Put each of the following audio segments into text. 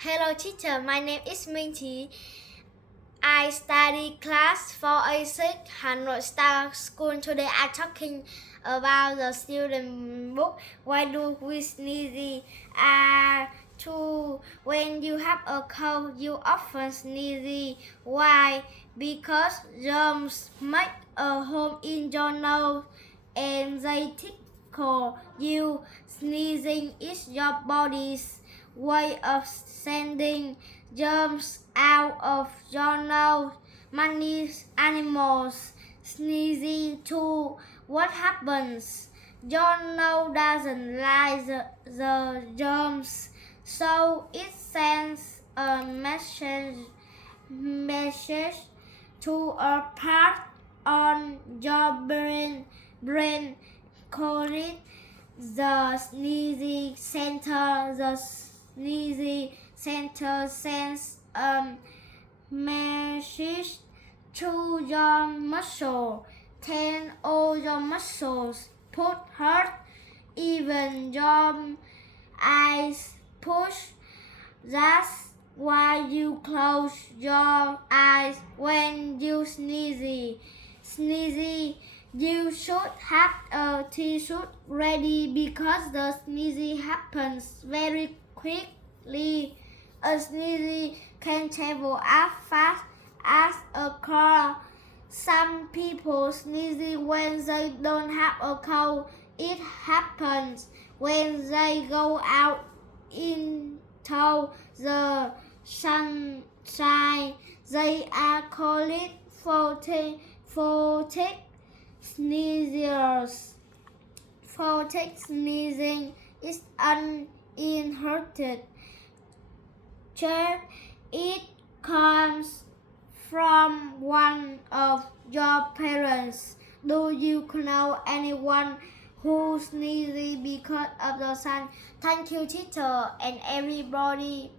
Hello teacher, my name is Minh Trí. I study class 4A6 Hanoi Star School. Today I'm talking about the student book. Why do we sneeze? When you have a cold, you often sneeze. Why? Because germs make a home in your nose and they tickle you. Sneezing is your body's way of sending germs out of your nose. Many animals sneezing too. What happens? Your nose doesn't like the germs, so it sends a message to a part on your brain called the sneezing center. The sneezing center sends a message to your muscle. Then all your muscles put hurt, even your eyes push. That's why you close your eyes when you sneeze. You should have a tissue ready because the sneezing happens very quickly. A sneeze can travel as fast as a car. Some people sneeze when they don't have a cold. It happens when they go out into the sunshine. They are called photic sneezers. Photic sneezing is uninherited. It comes from one of your parents. Do you know anyone who sneezes because of the sun? Thank you, teacher, and everybody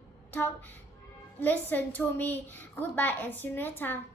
listen to me. Goodbye and see you next time.